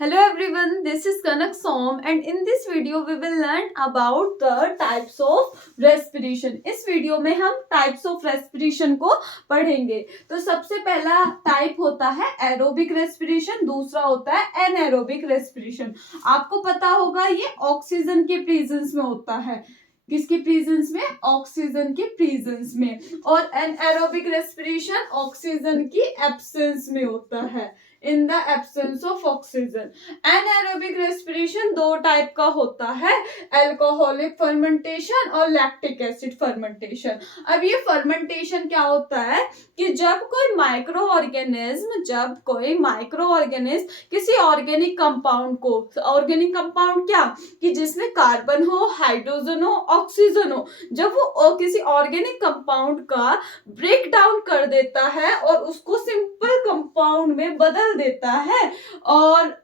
Hello everyone, this is Kanak Som and in this video we will learn about the types of respiration. इस video में हम types of respiration को पढ़ेंगे. तो सबसे पहला टाइप होता है एरोबिक रेस्पिरेशन, दूसरा होता है एनएरोबिक रेस्पिरेशन. आपको पता होगा ये ऑक्सीजन के प्रेजेंस में होता है. किसके प्रेजेंस में? ऑक्सीजन के प्रेजेंस में. और एनएरोबिक रेस्पिरेशन ऑक्सीजन की एब्सेंस में होता है, in the absence of oxygen. Anaerobic respiration दो टाइप का होता है, अल्कोहलिक फर्मेंटेशन और लैक्टिक एसिड फर्मेंटेशन. अब ये फर्मेंटेशन क्या होता है कि जब कोई माइक्रो ऑर्गेनिज्म किसी ऑर्गेनिक कंपाउंड को, ऑर्गेनिक कंपाउंड क्या कि जिसमें कार्बन हो, हाइड्रोजन हो, ऑक्सीजन हो, जब वो किसी ऑर्गेनिक कंपाउंड का ब्रेक डाउन कर देता है और उसको सिंपल कंपाउंड में बदल देता है, और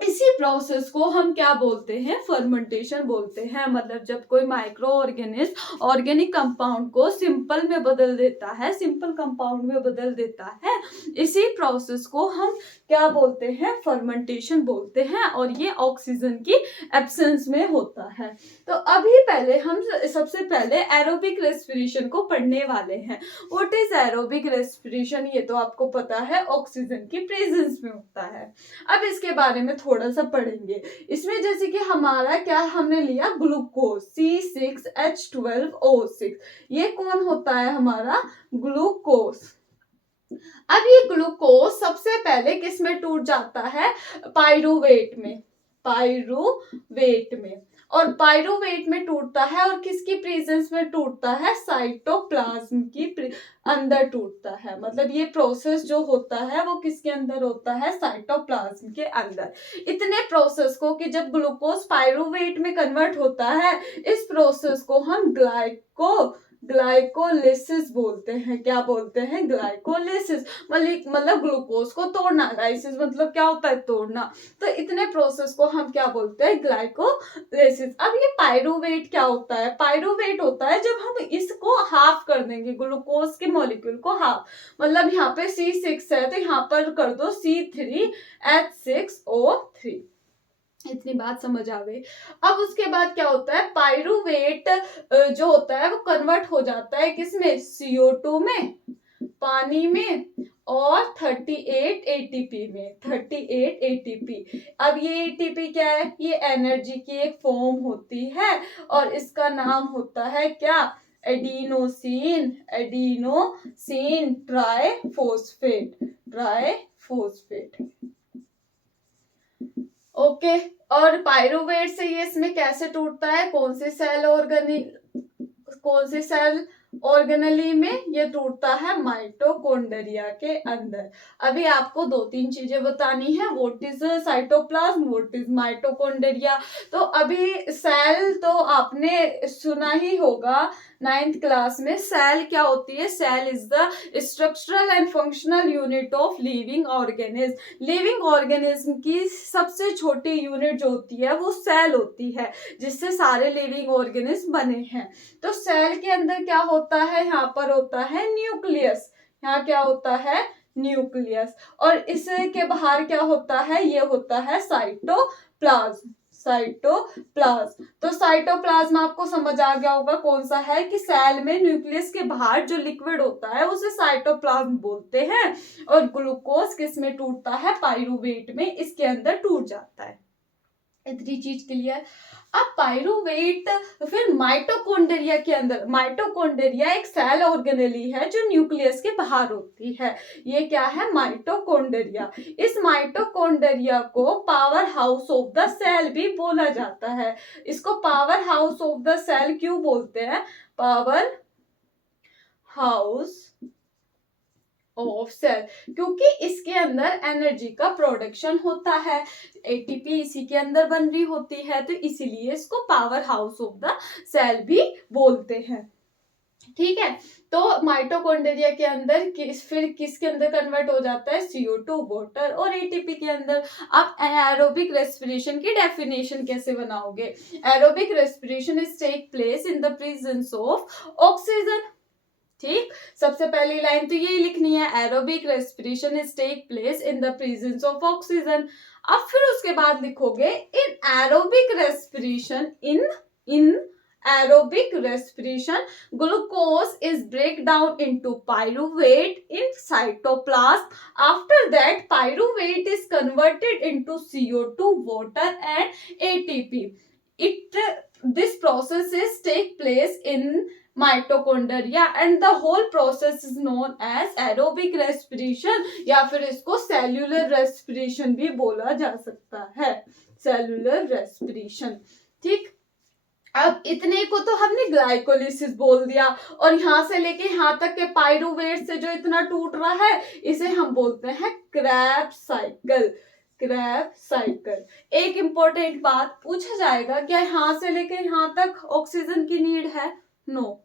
इसी प्रोसेस को हम क्या बोलते हैं? फर्मेंटेशन बोलते हैं. मतलब जब कोई माइक्रो ऑर्गेनिज्म ऑर्गेनिक कंपाउंड को सिंपल में बदल देता है, सिंपल कंपाउंड में बदल देता है, इसी प्रोसेस को हम क्या बोलते हैं? फर्मेंटेशन बोलते हैं. और ये ऑक्सीजन की एब्सेंस में होता है. तो अभी पहले हम सबसे पहले एरोबिक रेस्पिरेशन को पढ़ने वाले हैं. What is aerobic respiration? ये तो आपको पता है, ऑक्सीजन की प्रेजेंस में होता है. अब इसके बारे में थोड़ा सा पढ़ेंगे. इसमें जैसे कि हमारा क्या हमने लिया, ग्लूकोज C6H12O6. ये कौन होता है? हमारा ग्लूकोज. अब ये ग्लूकोज सबसे पहले किस में टूट जाता है? पाइरूवेट में. पाइरूवेट में. और पाइरूवेट में टूटता है और किसकी प्रेजेंस में टूटता है? साइटोप्लाज्म की अंदर टूटता है. मतलब ये प्रोसेस जो होता है वो किसके अंदर होता है? साइटोप्लाज्म के अंदर. इतने प्रोसेस को कि जब ग्लूकोज पाइरूवेट में कन्वर्ट होता है, इस प्रोसेस को हम ग्लाइकोलिसिस बोलते हैं. क्या बोलते हैं? ग्लाइकोलिसिस. मतलब ग्लूकोज को तोड़ना. लाइसिस मतलब क्या होता है? तोड़ना. तो इतने प्रोसेस को हम क्या बोलते हैं? ग्लाइकोलिसिस. अब ये पाइरूवेट क्या होता है? पाइरूवेट होता है जब हम इसको हाफ कर देंगे, ग्लूकोज के मॉलिक्यूल को हाफ. मतलब यहाँ पे C6 है तो यहाँ पर कर दो C3H6O3. इतनी बात समझ आ गई. अब उसके बाद क्या होता है? पाइरूवेट जो होता है वो कन्वर्ट हो जाता है किसमें? CO2 में, पानी में, और 38 ATP में. 38 ATP. अब ये ATP क्या है? ये एनर्जी की एक फॉर्म होती है और इसका नाम होता है क्या? Adenosine triphosphate. ओके. और पाइरूवेट से ये इसमें कैसे टूटता है? कौन से सेल ऑर्गेनली में ये टूटता है? माइटोकॉन्ड्रिया के अंदर. अभी आपको दो तीन चीजें बतानी है. What is cytoplasm, what is mitochondria. तो अभी सेल तो आपने सुना ही होगा 9th क्लास में. सेल क्या होती है? Cell is the structural and functional unit of living organism. Living organism की सबसे छोटी यूनिट जो होती है वो सेल होती है, जिससे सारे लिविंग ऑर्गेनिज्म बने हैं. तो सेल के अंदर क्या होता है? यहाँ पर होता है न्यूक्लियस. यहाँ क्या होता है? न्यूक्लियस. और इसके बाहर क्या होता है? ये होता है साइटोप्लाज्म. तो साइटोप्लाज्म आपको समझ आ गया होगा कौन सा है, कि सेल में न्यूक्लियस के बाहर जो लिक्विड होता है उसे साइटोप्लाज्म बोलते हैं. और ग्लूकोज किस में टूटता है? पाइरूवेट में, इसके अंदर टूट जाता है. इतनी चीज क्लियर. अब पाइरूवेट फिर माइटोकॉन्ड्रिया के अंदर. माइटोकॉन्ड्रिया एक सेल ऑर्गेनेली है जो न्यूक्लियस के बाहर होती है. ये क्या है? माइटोकॉन्ड्रिया. इस माइटोकॉन्ड्रिया को power house of the cell भी बोला जाता है. इसको power house of the cell क्यों बोलते हैं? पावर हाउस ऑफ सेल, क्योंकि इसके अंदर एनर्जी का प्रोडक्शन होता है. एटीपी इसी के अंदर बन रही होती है, तो इसीलिए इसको power house of the cell भी बोलते हैं. ठीक है. तो माइटोकॉन्ड्रिया के अंदर फिर किसके अंदर कन्वर्ट हो जाता है? CO2 वाटर और ATP के अंदर. आप एरोबिक रेस्पिरेशन की डेफिनेशन कैसे बनाओगे? Aerobic respiration is take place in the presence of oxygen. ठीक, सबसे पहली लाइन तो ये लिखनी है, aerobic respiration is take place in the presence of oxygen. अब फिर उसके बाद लिखोगे in aerobic respiration, in aerobic respiration glucose is break down into pyruvate in cytoplasm. After that pyruvate is converted into CO2, water and ATP. This process is take place in mitochondria and the whole process is known as aerobic respiration या फिर इसको cellular respiration भी बोला जा सकता है, cellular respiration। ठीक, अब इतने को तो हमने ग्लाइकोलिसिस बोल दिया, और यहां से लेके यहां तक के पाइरुवेट से जो इतना टूट रहा है इसे हम बोलते हैं क्रैब साइकिल, क्रैब साइकिल। एक इंपॉर्टेंट बात पूछा जाएगा, क्या यहां से लेके यहां तक ऑक्सीजन की नीड है? नो,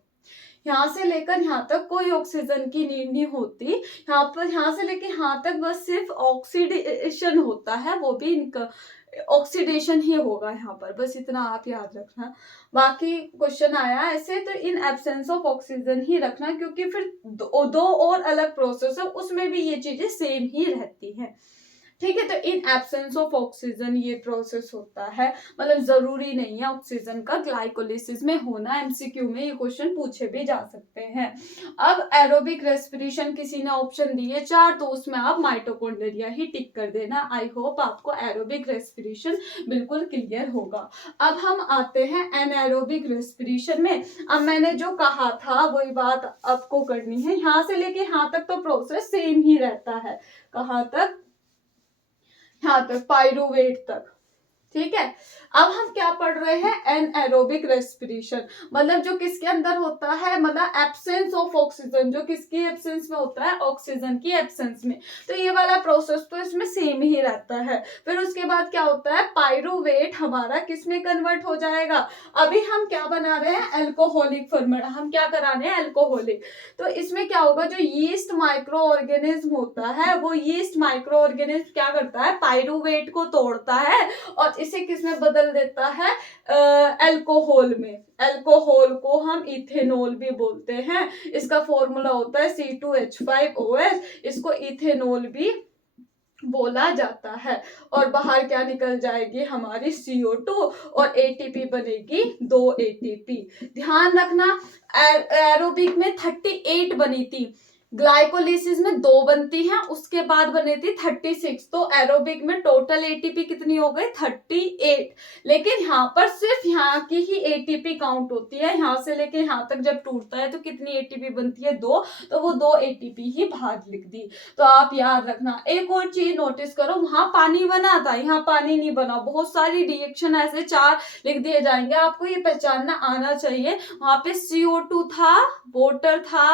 यहाँ से लेकर यहाँ तक कोई ऑक्सीजन की नीड नहीं होती। यहाँ पर यहाँ से लेकर यहाँ तक बस सिर्फ ऑक्सीडेशन होता है, वो भी ऑक्सीडेशन ही होगा यहाँ पर, बस इतना आप याद रखना। बाकी क्वेश्चन आया ऐसे तो इन एब्सेंस ऑफ ऑक्सीजन ही रखना, क्योंकि फिर दो और अलग प्रोसेस है, उसमें भी ये चीजें सेम ही रहती हैं। ठीक है, तो इन एब्सेंस ऑफ ऑक्सीजन ये प्रोसेस होता है, मतलब जरूरी नहीं है ऑक्सीजन का ग्लाइकोलिसिस में होना, एमसीक्यू में ये क्वेश्चन पूछे भी जा सकते हैं। अब एरोबिक रेस्पिरेशन किसी ने ऑप्शन दिए 4, तो उसमें आप माइटोकॉन्ड्रिया ही टिक कर देना। आई होप आपको एरोबिक रेस्पिरेशन बिल्कुल क्लियर होगा। अब हम आते हैं एनएरोबिक रेस्पिरेशन में। अब मैंने जो कहा था वही बात आपको करनी है, यहाँ से लेके यहाँ तक तो प्रोसेस सेम ही रहता है। कहाँ तक? यहाँ तक, पाइरुवेट तक। ठीक है, अब हम क्या पढ़ रहे हैं? एनएरोबिक रेस्पिरेशन, मतलब जो किसके अंदर होता है, मतलब एब्सेंस ऑफ ऑक्सीजन, जो किसकी एब्सेंस में होता है? ऑक्सीजन की एब्सेंस में। तो ये वाला प्रोसेस तो इसमें सेम ही रहता है। फिर उसके बाद क्या होता है? पाइरुवेट हमारा किस में कन्वर्ट हो जाएगा? अभी हम क्या बना रहे हैं? Alcoholic format. हम क्या करा रहे हैं? एल्कोहलिक। तो इसमें क्या होगा? जो यीस्ट माइक्रो ऑर्गेनिज्म होता है, वो यीस्ट माइक्रो ऑर्गेनिज्म क्या करता है? पाइरुवेट को तोड़ता है और इसे किसमें बदल देता है? अल्कोहल में। अल्कोहल को हम इथेनॉल भी बोलते हैं। इसका फॉर्मूला होता है C2H5OH। इसको इथेनॉल भी बोला जाता है। और बाहर क्या निकल जाएगी? हमारी CO2 और ATP बनेगी 2 ATP। ध्यान रखना, एरोबिक में 38 बनी थी, ग्लाइकोलिसिस में 2 बनती हैं, उसके बाद बनी थी 36। तो एरोबिक में टोटल ATP कितनी हो गई? 38। लेकिन यहाँ पर सिर्फ यहाँ की ही ATP काउंट होती है। यहाँ से लेके यहाँ तक जब टूटता है तो कितनी ATP बनती है? 2। तो वो 2 ATP ही बाहर लिख दी। तो आप याद रखना। एक और चीज नोटिस करो, वहां पानी बना था, यहाँ पानी नहीं बना। बहुत सारी रिएक्शन ऐसे 4 लिख दिए जाएंगे, आपको ये पहचानना आना चाहिए। वहां पे CO2 था, वाटर था,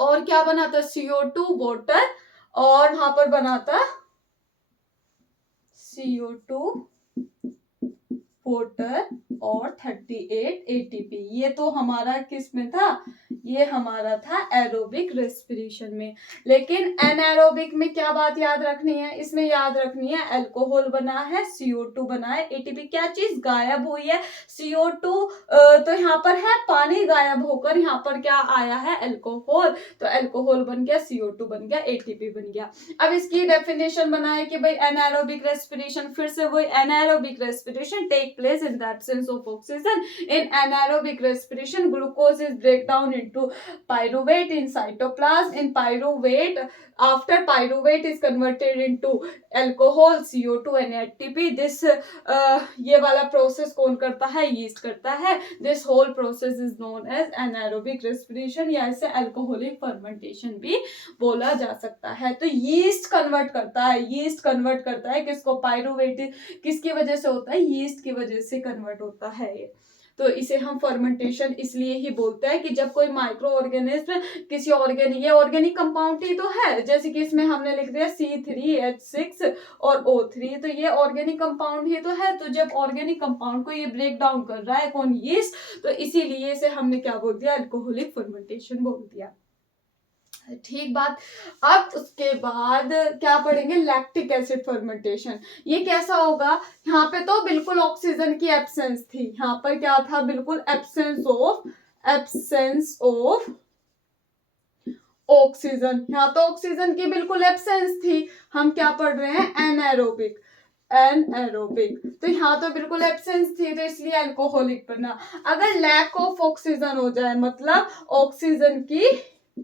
और क्या बना था? CO2, वाटर, और वहां पर बना था CO2, वाटर और 38 ATP। ये तो हमारा किस में था? ये हमारा था एरोबिक रेस्पिरेशन में। लेकिन एनारोबिक में क्या बात याद रखनी है? इसमें याद रखनी है अल्कोहल बना है, CO2 बना है, ATP क्या चीज गायब हुई है? CO2 तो यहाँ पर है, पानी गायब होकर यहाँ पर क्या आया है? अल्कोहल। तो अल्कोहल बन गया, CO2 बन गया, ATP बन गया। अब इसकी डेफिनेशन बनाए कि भाई एनारोबिक रेस्पिरेशन, फिर से वही anaerobic respiration take place in the absence of oxygen. In anaerobic respiration, glucose is break down into pyruvate in cytoplasm. In pyruvate, after pyruvate is converted into alcohol, CO2 and ATP. This ये वाला process कौन करता है? Yeast करता है। This whole process is known as anaerobic respiration, या इसे alcoholic fermentation भी बोला जा सकता है। तो यीस्ट कन्वर्ट करता है, यीस्ट कन्वर्ट करता है किसको? पाइरुवेट। किसकी वजह से होता है? यीस्ट की वजह से कन्वर्ट होता है ये। तो इसे हम फर्मेंटेशन इसलिए ही बोलते हैं कि जब कोई माइक्रो ऑर्गेनिज्म किसी ऑर्गेनिक, ये ऑर्गेनिक कंपाउंड ही तो है, जैसे कि इसमें हमने लिख दिया C3H6 और O3, तो ये ऑर्गेनिक कंपाउंड ही तो है। तो जब ऑर्गेनिक कंपाउंड को ये ब्रेक डाउन कर रहा है कौन? यीस्ट, तो इसीलिए इसे हमने क्या बोल दिया? अल्कोहलिक फर्मेंटेशन बोल दिया। ठीक बात। अब उसके बाद क्या पढ़ेंगे? Lactic acid fermentation. ये कैसा होगा? यहाँ पे तो बिल्कुल ऑक्सीजन की एब्सेंस थी, यहाँ पर क्या था? बिल्कुल absence of absence of oxygen. यहाँ तो ऑक्सीजन की बिल्कुल एब्सेंस थी, हम क्या पढ़ रहे हैं एनएरोबिक, एनएरोबिक, तो यहाँ तो बिल्कुल एब्सेंस थी तो इसलिए अल्कोहलिक बना। अगर लैक ऑफ ऑक्सीजन हो जाए मतलब ऑक्सीजन की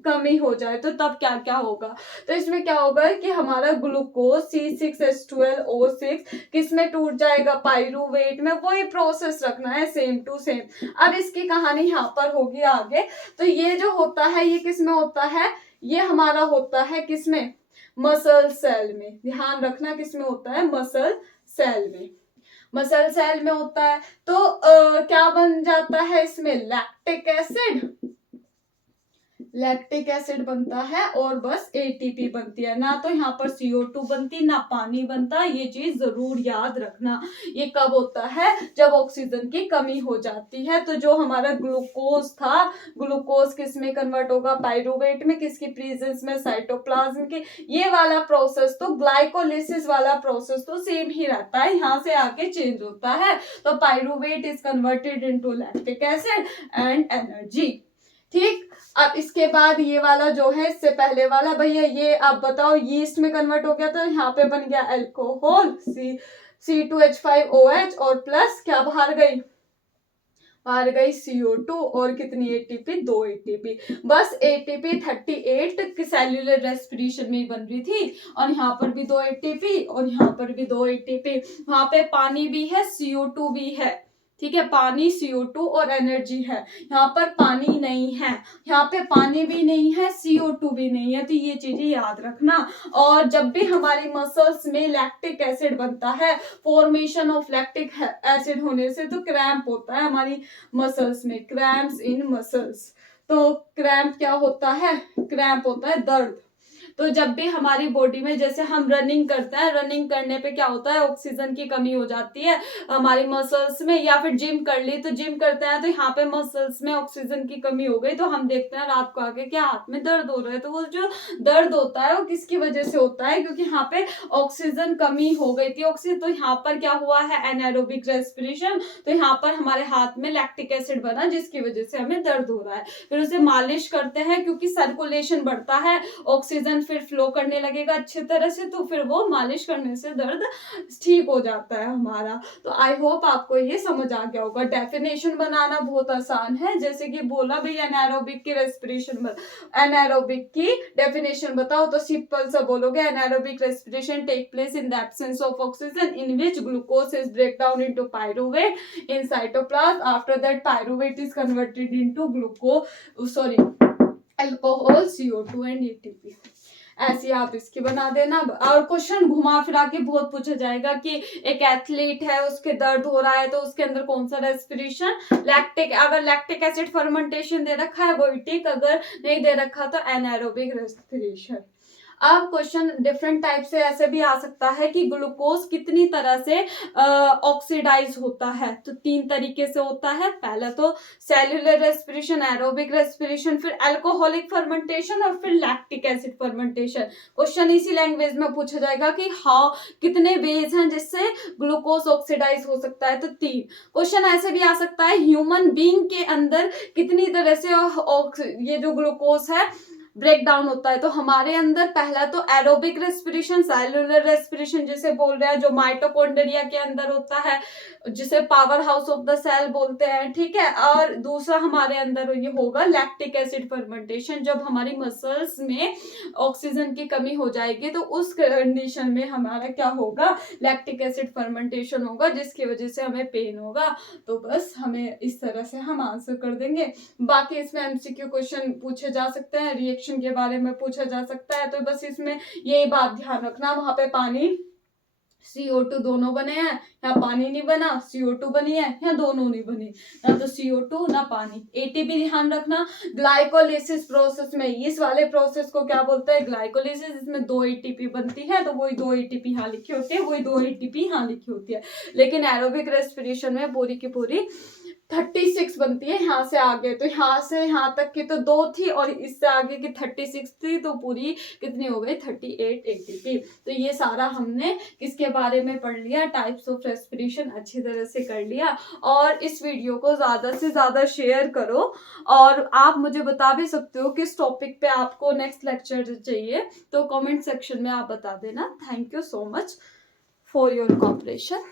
कमी हो जाए तो तब क्या क्या होगा, तो इसमें क्या होगा कि हमारा ग्लूकोज C6H12O6 किसमें टूट जाएगा, पाइरूवेट में। वही प्रोसेस रखना है सेम टू सेम। अब इसकी कहानी यहाँ पर होगी आगे। तो ये जो होता है ये किसमें होता है, ये हमारा होता है किसमें, मसल सेल में। ध्यान रखना किसमें होता है, मसल सेल में, मसल सेल में होता है। तो क्या बन जाता है इसमें, लैक्टिक एसिड, लैक्टिक एसिड बनता है और बस एटीपी बनती है, ना तो यहाँ पर CO2 बनती ना पानी बनता। ये चीज जरूर याद रखना। ये कब होता है, जब ऑक्सीजन की कमी हो जाती है। तो जो हमारा ग्लूकोज था, ग्लूकोज किस में कन्वर्ट होगा, पाइरूवेट में, किसकी प्रेजेंस में, साइटोप्लाज्म की। ये वाला प्रोसेस तो ग्लाइकोलिसिस वाला प्रोसेस तो सेम ही रहता है, यहाँ से आके चेंज होता है। तो pyruvate is converted into lactic acid and energy. ठीक, अब इसके बाद ये वाला जो है, इससे पहले वाला भैया ये आप बताओ, यीस्ट में कन्वर्ट हो गया तो यहाँ पे बन गया अल्कोहल, C2H5OH और प्लस क्या बाहर गई, बाहर गई CO2 और कितनी ATP, 2 ATP। बस ATP 38 सेल्यूलर रेस्पिरेशन में बन रही थी और यहाँ पर भी 2 ATP और यहाँ पर भी 2 ATP। वहां पे पानी भी है, CO2 भी है, ठीक है, पानी, CO2 और एनर्जी है। यहाँ पर पानी नहीं है, यहाँ पे पानी भी नहीं है, CO2 भी नहीं है। तो ये चीजें याद रखना। और जब भी हमारी मसल्स में लैक्टिक एसिड बनता है, फॉर्मेशन ऑफ लैक्टिक एसिड होने से तो क्रैम्प होता है हमारी मसल्स में, क्रैम्प्स इन मसल्स। तो क्रैम्प क्या होता है, क्रैम्प होता है दर्द। तो जब भी हमारी बॉडी में, जैसे हम रनिंग करते हैं, रनिंग करने पे क्या होता है, ऑक्सीजन की कमी हो जाती है हमारी मसल्स में, या फिर जिम कर ली तो जिम करते हैं तो यहाँ पे मसल्स में ऑक्सीजन की कमी हो गई तो हम देखते हैं रात को आके क्या हाथ में दर्द हो रहा है। तो वो जो दर्द होता है वो किसकी वजह से होता है, क्योंकि यहाँ पे ऑक्सीजन कमी हो गई थी, ऑक्सीजन। तो यहाँ पर क्या हुआ है, एनारोबिक रेस्पिरेशन, तो यहाँ पर हमारे हाथ में लैक्टिक एसिड बना जिसकी वजह से हमें दर्द हो रहा है। फिर उसे मालिश करते हैं क्योंकि सर्कुलेशन बढ़ता है, ऑक्सीजन फिर फ्लो करने लगेगा अच्छी तरह से, तो फिर वो मालिश करने से दर्द ठीक हो जाता है हमारा। तो आई होप आपको ये समझ आ गया होगा। डेफिनेशन बनाना बहुत आसान है, जैसे कि बोला भाई एनारोबिक की रेस्पिरेशन, एनारोबिक की डेफिनेशन बताओ, तो सिंपल सा बोलोगे, anaerobic respiration take place in the absence of oxygen in which glucose is break down into pyruvate in cytoplasm, after that pyruvate is converted into alcohol, CO2 and ATP। ऐसी आप इसकी बना देना। और क्वेश्चन घुमा फिरा के बहुत पूछा जाएगा कि एक एथलीट है, उसके दर्द हो रहा है तो उसके अंदर कौन सा रेस्पिरेशन, लैक्टिक, अगर लैक्टिक एसिड फर्मेंटेशन दे रखा है वो ठीक, अगर नहीं दे रखा तो एनारोबिक रेस्पिरेशन। अब क्वेश्चन डिफरेंट टाइप से ऐसे भी आ सकता है कि ग्लूकोज कितनी तरह से ऑक्सीडाइज होता है, तो 3 तरीके से होता है। पहला तो सेल्यूलर रेस्पिरेशन, एरोबिक रेस्पिरेशन, फिर अल्कोहलिक फर्मेंटेशन और फिर लैक्टिक एसिड फर्मेंटेशन। क्वेश्चन इसी लैंग्वेज में पूछा जाएगा कि हाउ, कितने वेज हैं जिससे ग्लूकोज ऑक्सीडाइज हो सकता है, तो 3। क्वेश्चन ऐसे भी आ सकता है ह्यूमन बीइंग के अंदर कितनी तरह से ये जो ग्लूकोज है ब्रेक डाउन होता है। तो हमारे अंदर पहला तो एरोबिक रेस्पिरेशन, सेलुलर रेस्पिरेशन जिसे बोल रहे हैं, जो माइटोकॉन्ड्रिया के अंदर होता है, जिसे power house of the cell बोलते हैं, ठीक है। और दूसरा हमारे अंदर ये होगा लैक्टिक एसिड फर्मेंटेशन, जब हमारी मसल्स में ऑक्सीजन की कमी हो जाएगी तो उस कंडीशन में हमारा क्या होगा, लैक्टिक एसिड फर्मेंटेशन होगा जिसकी वजह से हमें पेन होगा। तो बस हमें इस तरह से हम आंसर कर देंगे। बाकी इसमें MCQ क्वेश्चन पूछे जा सकते हैं, रिएक्शन के बारे में पूछा जा सकता है। तो बस इसमें यही बात ध्यान रखना, वहां पे पानी CO2 दोनों बने हैं, यहाँ पानी नहीं बना, CO2 बनी है, यहाँ दोनों नहीं बनी, ना तो CO2 ना पानी। ATP ध्यान रखना, ग्लाइकोलिसिस प्रोसेस में, इस वाले प्रोसेस को क्या बोलते हैं, ग्लाइकोलिसिस। इसमें 2 ATP बनती है, तो वही 2 ATP यहाँ लिखी होती है, वही 2 ATP यहाँ लिखी होती है। लेकिन एरोबिक रेस्पिरेशन में पूरी की पूरी 36 बनती है यहाँ से आगे, तो यहाँ से यहाँ तक की तो 2 थी और इससे आगे की 36 थी, तो पूरी कितनी हो गई 38 एटीपी। तो ये सारा हमने किसके बारे में पढ़ लिया, टाइप्स ऑफ रेस्पिरेशन अच्छी तरह से कर लिया। और इस वीडियो को ज्यादा से ज्यादा शेयर करो और आप मुझे बता भी सकते हो किस टॉपिक पे आपको नेक्स्ट लेक्चर चाहिए, तो कमेंट सेक्शन में आप बता देना। Thank you so much for your cooperation.